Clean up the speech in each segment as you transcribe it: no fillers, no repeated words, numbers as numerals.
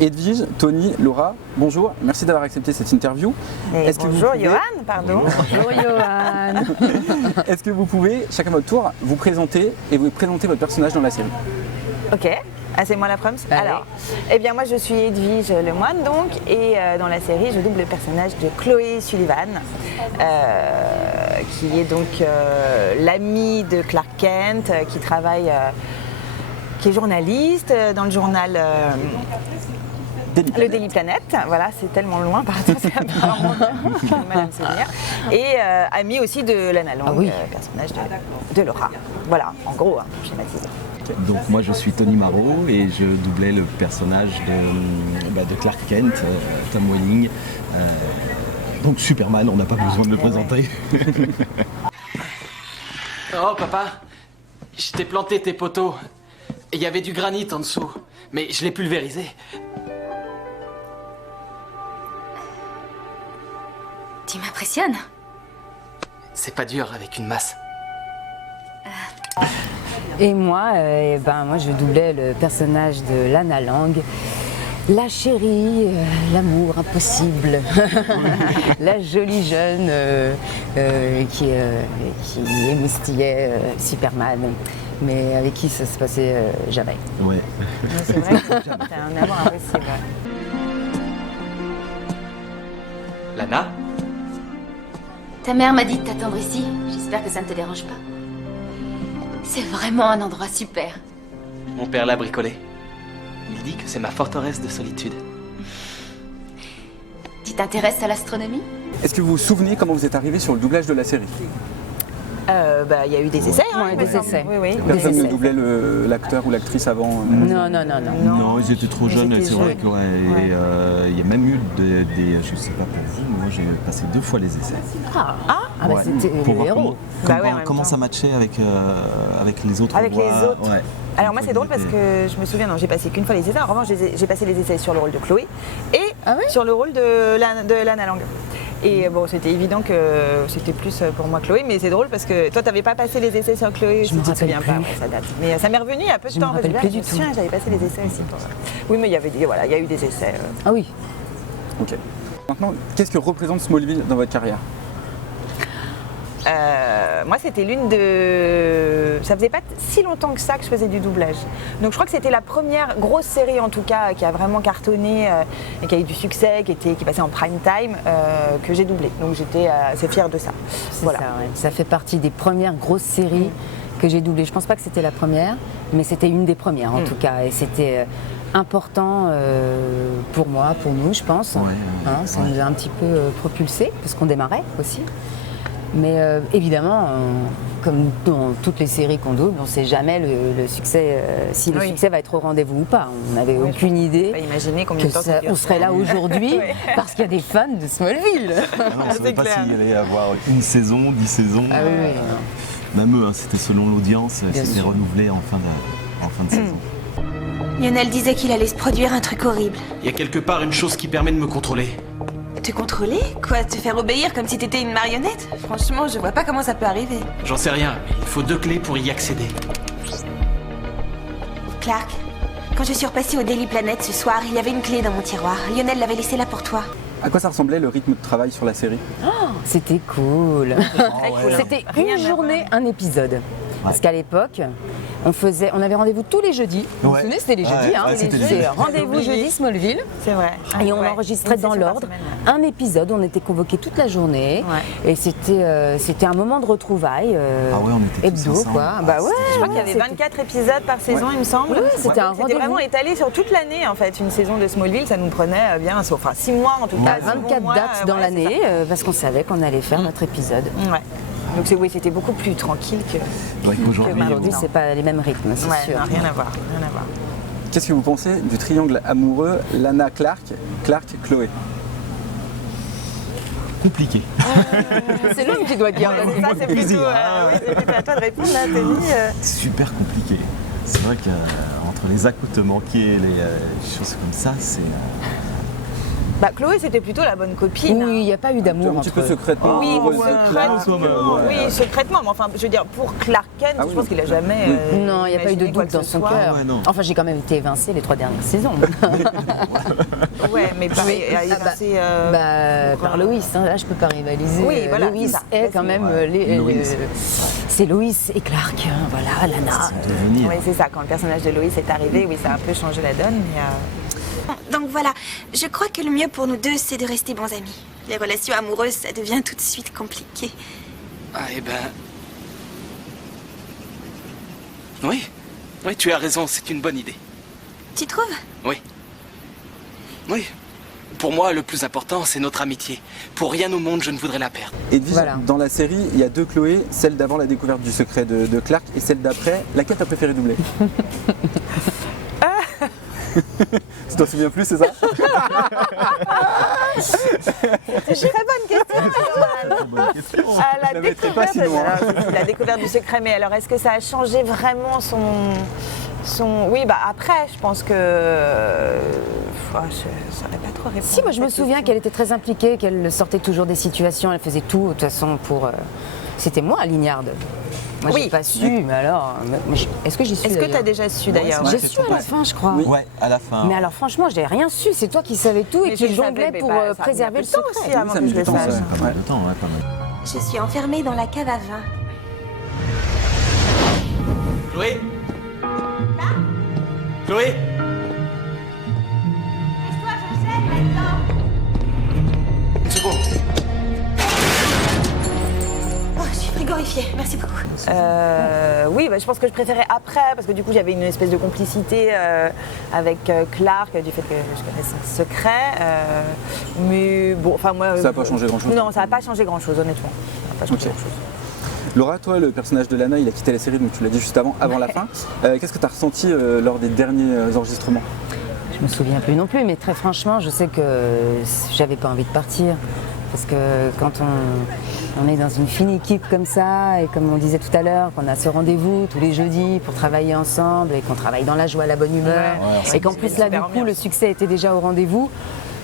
Edwige, Tony, Laura, bonjour, merci d'avoir accepté cette interview. Bonjour Johan, pardon. Bonjour Johan. Est-ce que vous pouvez, chacun à votre tour, vous présenter et vous présenter votre personnage dans la série? Ok, c'est moi la première. Allez. Alors, moi je suis Edwige Lemoine donc, et dans la série je double le personnage de Chloé Sullivan, qui est donc l'amie de Clark Kent, qui travaille, qui est journaliste dans le journal le Daily Planet. Voilà, c'est tellement loin par rapport à apparemment j'ai du mal à me souvenir. Et amie aussi de Lana Lang, personnage de Laura. Voilà, en gros, pour schématiser. Donc moi je suis Tony Marot et je doublais le personnage de Clark Kent, Tom Welling. Donc Superman, on n'a pas besoin de le présenter. Oh papa, je t'ai planté tes poteaux. Et il y avait du granit en dessous, mais je l'ai pulvérisé. Tu m'impressionnes. C'est pas dur avec une masse. Et moi, moi je doublais le personnage de Lana Lang, la chérie, l'amour impossible, la jolie jeune qui émoustillait Superman, mais avec qui ça se passait jamais. Ouais. C'est vrai que t'as un amour impossible. Lana? Ta mère m'a dit de t'attendre ici. J'espère que ça ne te dérange pas. C'est vraiment un endroit super. Mon père l'a bricolé. Il dit que c'est ma forteresse de solitude. Tu t'intéresses à l'astronomie? Est-ce que vous vous souvenez comment vous êtes arrivé sur le doublage de la série? Il y a eu des essais, Ouais, des essais. Oui. Personne ne essais. doublait l'acteur ou l'actrice avant? Non. Non, ils étaient trop jeunes, étaient c'est vrai jeunes. qu'il y a même eu des, je sais pas pour vous, mais moi j'ai passé 2 fois les essais. Ouais. C'était Pour le voir héros. comment ça matchait avec les autres Avec voix. les autres. Ouais. Alors moi c'est drôle parce que je me souviens, non, j'ai passé qu'une fois les essais. En revanche, j'ai passé les essais sur le rôle de Chloé et sur le rôle de Lana Lang. Et bon, c'était évident que c'était plus pour moi Chloé, mais c'est drôle parce que toi, t'avais pas passé les essais sur Chloé, Je me tu te souviens rappelle pas, plus. ça date. Mais ça m'est revenu il y a peu de Je me temps. rappelle parce que plus là, du je me souviens, j'avais passé les essais aussi. Oui, mais il y a eu des essais. Ah oui. Ok. Maintenant, qu'est-ce que représente Smallville dans votre carrière? Moi, c'était ça faisait pas si longtemps que ça que je faisais du doublage. Donc, je crois que c'était la première grosse série, en tout cas, qui a vraiment cartonné et qui a eu du succès, qui passait en prime time, que j'ai doublé. Donc, j'étais assez fière de ça. Voilà. Ça fait partie des premières grosses séries que j'ai doublées. Je pense pas que c'était la première, mais c'était une des premières en tout cas. Et c'était important pour moi, pour nous, je pense. Ça nous a un petit peu propulsés, parce qu'on démarrait aussi. Mais évidemment, comme dans toutes les séries qu'on double, on ne sait jamais le succès, si le succès va être au rendez-vous ou pas. On n'avait aucune idée imaginez combien de temps ça dure. on serait là aujourd'hui parce qu'il y a des fans de Smallville. On ne savait pas s'il allait y avoir une saison, 10 saisons. Ah oui. Même eux, c'était selon l'audience, c'était sûr. renouvelé en fin de saison. Lionel disait qu'il allait se produire un truc horrible. Il y a quelque part une chose qui permet de me contrôler. Te contrôler? Quoi, te faire obéir comme si t'étais une marionnette? Franchement, je vois pas comment ça peut arriver. J'en sais rien, mais il faut 2 clés pour y accéder. Clark, quand je suis repassée au Daily Planet ce soir, il y avait une clé dans mon tiroir. Lionel l'avait laissée là pour toi. À quoi ça ressemblait le rythme de travail sur la série? C'était cool. C'était Rien une à journée, un épisode. Parce qu'à l'époque, on avait rendez-vous tous les jeudis. Vous vous souvenez, c'était les jeudis. c'était les C'est jeudis. rendez-vous jeudi Smallville. C'est vrai. Et on enregistrait dans l'ordre un épisode. On était convoqués toute la journée. Et c'était un moment de retrouvailles. On était tous hebdo, ensemble. quoi. Je crois qu'il y avait 24 épisodes par saison, il me semble. Ouais, c'était un C'était rendez-vous. vraiment étalé sur toute l'année, en fait. Une saison de Smallville, ça nous prenait bien, 6 mois en tout cas. 24 dates dans l'année, parce qu'on savait qu'on allait faire notre épisode. Ouais. Donc c'était beaucoup plus tranquille que Qu'aujourd'hui, Aujourd'hui, c'est pas les mêmes rythmes, c'est sûr. non, rien à voir. Qu'est-ce que vous pensez du triangle amoureux Lana-Clark, Clark-Chloé? compliqué. C'est l'homme qui doit dire. Ça, c'est plutôt, plaisir. c'est plutôt à toi de répondre là, Tony. Super compliqué. C'est vrai qu'entre les à côté manqués et les choses comme ça, c'est Bah, Chloé, c'était plutôt la bonne copine. Oui, il n'y a pas eu d'amour Un petit peu entre eux. secrètement. Oui, amoureuse ouais, de Clark. Oui, secrètement, mais enfin, je veux dire, pour Clark Kent, Ah oui, je pense non. qu'il a jamais. Non, il n'y a pas eu de imaginé quoi doute que dans ce son soit. cœur. Ouais, non. Enfin, j'ai quand même été évincée les 3 dernières saisons. Ouais, mais pareil, Oui. il est Ah passé, Par Loïs, hein, là je peux pas rivaliser. Oui, voilà, Loïs c'est ça. est quand même Loïs. c'est Loïs et Clark, hein, voilà, Lana. Devenir. Oui, c'est ça, quand le personnage de Loïs est arrivé, oui, ça a un peu changé la donne, mais. Donc voilà, je crois que le mieux pour nous deux, c'est de rester bons amis. Les relations amoureuses, ça devient tout de suite compliqué. Ah, eh ben... Oui, oui, tu as raison, c'est une bonne idée. Tu trouves? Oui. Oui. Pour moi, le plus important, c'est notre amitié. Pour rien au monde, je ne voudrais la perdre. Edwige, Voilà. dans la série, il y a 2 Chloé, celle d'avant la découverte du secret de Clark et celle d'après. Laquelle t'as préféré doubler? Tu t'en souviens plus, c'est ça? Très bonne question, Johan. À la mettrai pas sinon, hein. Alors, c'est la découverte du secret, mais alors est-ce que ça a changé vraiment son... Oui, bah après, je pense que... je saurais pas trop répondre. Si, moi je à me cette souviens question. qu'elle était très impliquée, qu'elle sortait toujours des situations, elle faisait tout de toute façon pour... C'était moi, Lignarde. Moi Oui. j'ai pas su, mais alors... Est-ce que j'y suis Est-ce que tu as d'ailleurs déjà su d'ailleurs? J'ai su à la fin, je crois. Ouais, à la fin. Mais alors franchement, j'ai rien su. C'est toi qui savais tout et Mais qui je le savais, jonglais mais pour bah, ça a mis un préserver peu le de temps secret. aussi avant ça que met je du le temps, sache. ça. Pas mal de temps, ouais, pas mal. Je suis enfermée dans la cave à vin. Chloé Chloé Une seconde. Oh, je suis frigorifiée, merci beaucoup. Oui, bah, je pense que je préférais après, parce que du coup j'avais une espèce de complicité avec Clark, du fait que je connaissais son secret. Mais bon, enfin moi... Ça n'a pas changé grand-chose. Non, ça n'a pas changé grand-chose, honnêtement. Ça n'a pas changé Ok. grand-chose. Laura, toi, le personnage de Lana, il a quitté la série, donc tu l'as dit juste avant la fin. Qu'est-ce que tu as ressenti lors des derniers enregistrements? Je me souviens plus non plus, mais très franchement, je sais que j'avais pas envie de partir. Parce que quand on est dans une fine équipe comme ça, et comme on disait tout à l'heure, qu'on a ce rendez-vous tous les jeudis pour travailler ensemble, et qu'on travaille dans la joie, la bonne humeur, Ouais, et qu'en c'est plus une là, super du coup, ambiance. le succès était déjà au rendez-vous,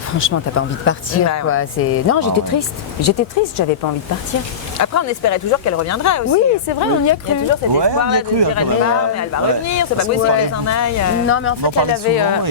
franchement, t'as pas envie de partir, Ouais, quoi. Non, j'étais triste. J'étais triste, j'avais pas envie de partir. Après, on espérait toujours qu'elle reviendrait aussi. Oui, c'est vrai, on y a Il y a cru. toujours cet Ouais, on y espoir-là a de cru, se dire un elle peu, part, ouais. mais elle va Ouais. revenir, c'est pas possible Ouais. qu'elle s'en aille. Non, mais en On en fait, elle parlait avait... souvent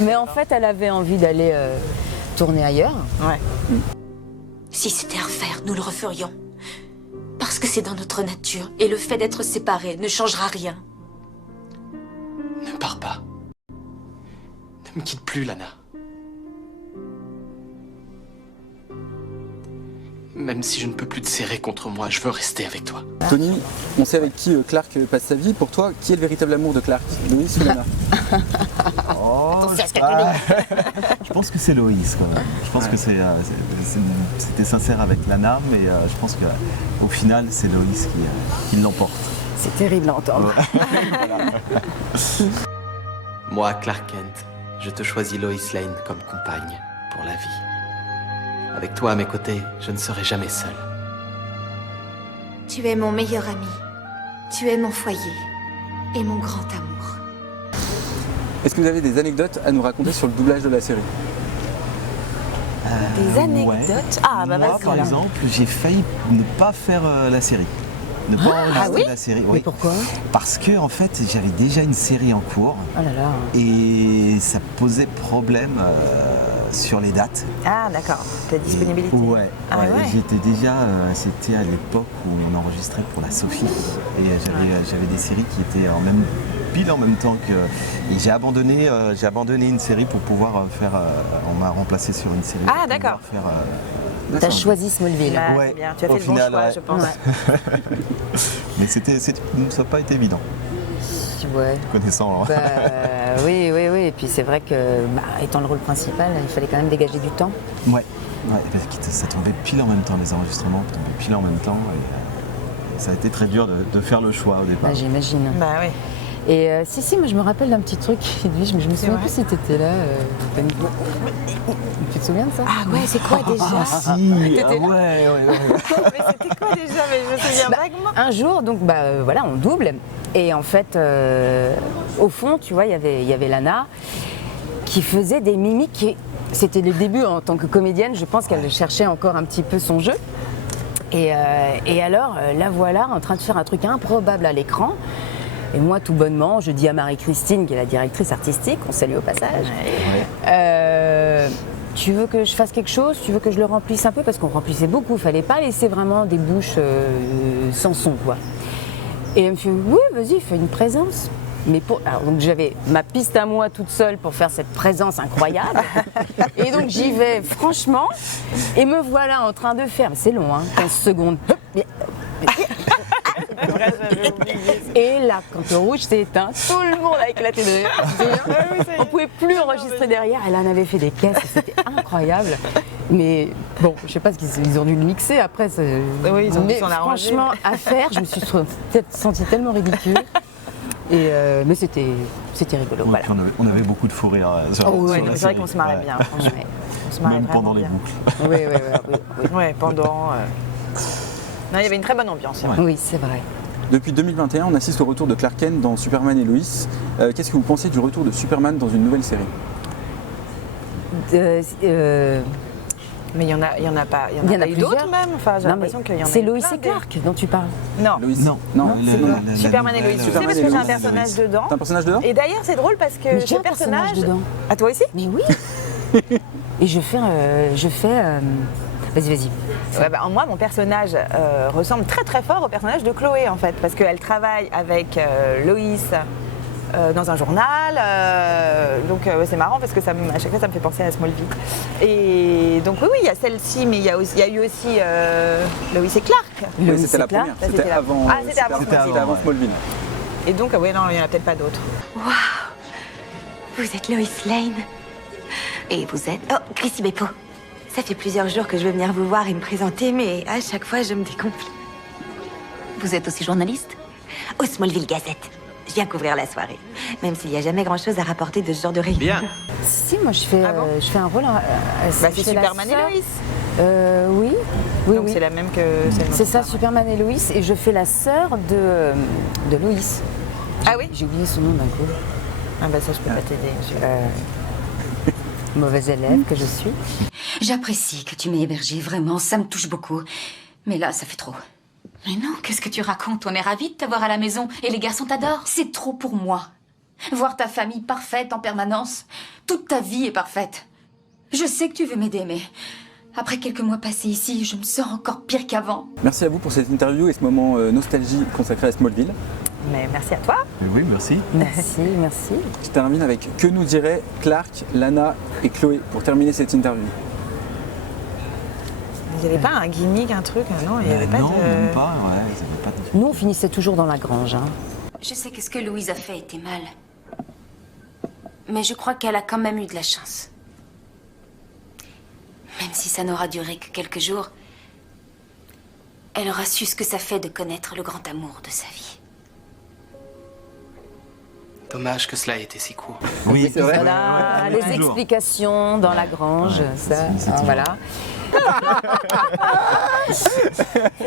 et Mais en fait, elle avait envie d'aller tourner ailleurs. Ouais. Si c'était à refaire, nous le referions. Parce que c'est dans notre nature, et le fait d'être séparés ne changera rien. Ne pars pas. Ne me quitte plus, Lana. Même si je ne peux plus te serrer contre moi, je veux rester avec toi. Tony, on sait avec qui Clark passe sa vie. Pour toi, qui est le véritable amour de Clark? Loïs ou Lana? je pense que c'est Loïs quand même. Je pense que c'était sincère avec Lana, mais je pense qu'au final, c'est Loïs qui l'emporte. C'est terrible à entendre. Moi, Clark Kent, je te choisis Lois Lane comme compagne pour la vie. Avec toi à mes côtés, je ne serai jamais seul. Tu es mon meilleur ami. Tu es mon foyer. Et mon grand amour. Est-ce que vous avez des anecdotes à nous raconter sur le doublage de la série? Des anecdotes. Ah, bah Moi, vas-y. par alors. exemple, j'ai failli ne pas faire la série. Ne pas enregistrer oui la série. Mais Oui. pourquoi? Parce que en fait, j'avais déjà une série en cours Oh là là. et ça posait problème sur les dates. Ah, d'accord. Ta disponibilité. Ouais, Ah ouais, ouais. j'étais déjà, c'était à l'époque où on enregistrait pour la Sophie et j'avais des séries qui étaient pile en même temps que. Et j'ai abandonné une série pour pouvoir faire. On m'a remplacé sur une série. Ah, pour pouvoir d'accord. faire, T'as choisi Smallville. Bah, Ouais, c'est bien. Tu as au fait le bon final, choix, ouais. je pense. Mais ça n'a pas été évident, Ouais. connaissant. Bah, oui. Et puis c'est vrai que, étant le rôle principal, il fallait quand même dégager du temps. Ouais, parce que ça tombait pile en même temps, les enregistrements tombaient pile en même temps. Et ça a été très dur de faire le choix au départ. Bah, j'imagine. Bah oui. Et si, moi je me rappelle d'un petit truc, Edwige, mais je me souviens vrai plus si t'étais là. Tony. Tu te souviens de ça? Ah ouais, c'est quoi déjà? Si, ouais. Mais c'était quoi déjà? Mais je me souviens vaguement. Un jour, donc voilà, on double. Et en fait, au fond, tu vois, il y avait Lana. qui faisait des mimiques. C'était le début en tant que comédienne, je pense qu'elle cherchait encore un petit peu son jeu. Et alors, la voilà en train de faire un truc improbable à l'écran. Et moi, tout bonnement, je dis à Marie-Christine, qui est la directrice artistique, on salue au passage, tu veux que je fasse quelque chose? Tu veux que je le remplisse un peu? Parce qu'on remplissait beaucoup, il ne fallait pas laisser vraiment des bouches sans son, quoi. Et elle me fait, oui, vas-y, fais une présence. Mais alors, donc j'avais ma piste à moi toute seule pour faire cette présence incroyable. Et donc j'y vais franchement, et me voilà en train de faire, c'est long, hein, 15 secondes. Et là, quand le rouge s'est éteint, tout le monde a éclaté de rire. On ne pouvait plus enregistrer derrière. Elle en avait fait des caisses, c'était incroyable. Mais bon, je ne sais pas ce qu'ils ont dû le mixer après. Oui, ils ont dû s'en arranger. Franchement, à faire, je me suis peut-être sentie tellement ridicule. Mais c'était rigolo. Oui, Voilà. puis on avait beaucoup de fou rire. C'est vrai qu'on se marrait bien, franchement. On se marrait Même vraiment pendant les bien. boucles. Oui. Ouais, pendant. Non, il y avait une très bonne ambiance. C'est vrai. Oui, c'est vrai. Depuis 2021, on assiste au retour de Clark Kent dans Superman et Lois. Qu'est-ce que vous pensez du retour de Superman dans une nouvelle série? Mais il y en a pas, il y en a eu plusieurs. d'autres même. Enfin, j'ai Non, l'impression qu'il y en a. c'est eu Lois plein et Clark dont tu parles. Non. Lois? Non, Superman et Lois. Tu sais Superman parce et que j'ai Lois. un personnage dedans. T'as un personnage dedans? Et d'ailleurs, c'est drôle parce que Mais j'ai ce un personnage dedans. À toi aussi? Mais oui. Et je fais. Vas-y. Ouais, bah, moi, mon personnage ressemble très très fort au personnage de Chloé en fait, parce qu'elle travaille avec Loïs dans un journal, donc c'est marrant parce que à chaque fois ça me fait penser à Smallville. Et donc oui, il y a celle-ci, mais il y a eu aussi Loïs et Clark. Oui, c'était la Clark. première. Ça, C'était c'était la- avant. Ah, c'était avant C'était Smallville. avant Smallville. Et donc oui, non, il n'y en a peut-être pas d'autres. Waouh! Vous êtes Lois Lane. Et vous êtes... Oh, Chrissy Beppo. Ça fait plusieurs jours que je veux venir vous voir et me présenter, mais à chaque fois, je me décomplète. Vous êtes aussi journaliste? Au Smallville Gazette. Je viens couvrir la soirée. Même s'il n'y a jamais grand-chose à rapporter de ce genre de réunion. Bien. Si, moi je fais, Ah bon je fais un rôle. Bah, je c'est fais la Superman et sœur. Loïs. Oui. Donc Oui. c'est la même que C'est ça, Superman et Loïs. Et je fais la sœur de Loïs. Ah oui. J'ai oublié son nom d'un coup. Ah bah ça je peux pas t'aider. Mauvaise élève que je suis. J'apprécie que tu m'aies hébergée, vraiment, ça me touche beaucoup. Mais là, ça fait trop. Mais non, qu'est-ce que tu racontes? On est ravis de t'avoir à la maison et les garçons t'adorent. C'est trop pour moi. Voir ta famille parfaite en permanence. Toute ta vie est parfaite. Je sais que tu veux m'aider, mais après quelques mois passés ici, je me sens encore pire qu'avant. Merci à vous pour cette interview et ce moment nostalgie consacré à Smallville. Mais merci à toi. Oui, merci. Merci. Je termine avec que nous diraient Clark, Lana et Chloé pour terminer cette interview. Il n'y avait pas un gimmick, un truc, non? Il n'y avait pas Non, de... même pas, ouais, ils avaient pas de... Nous, on finissait toujours dans la grange. Hein. Je sais que ce que Louise a fait était mal. Mais je crois qu'elle a quand même eu de la chance. Même si ça n'aura duré que quelques jours, elle aura su ce que ça fait de connaître le grand amour de sa vie. Dommage que cela ait été si court. Oui, c'est vrai. Voilà, Ouais, les toujours. explications dans la grange, ça, c'est voilà.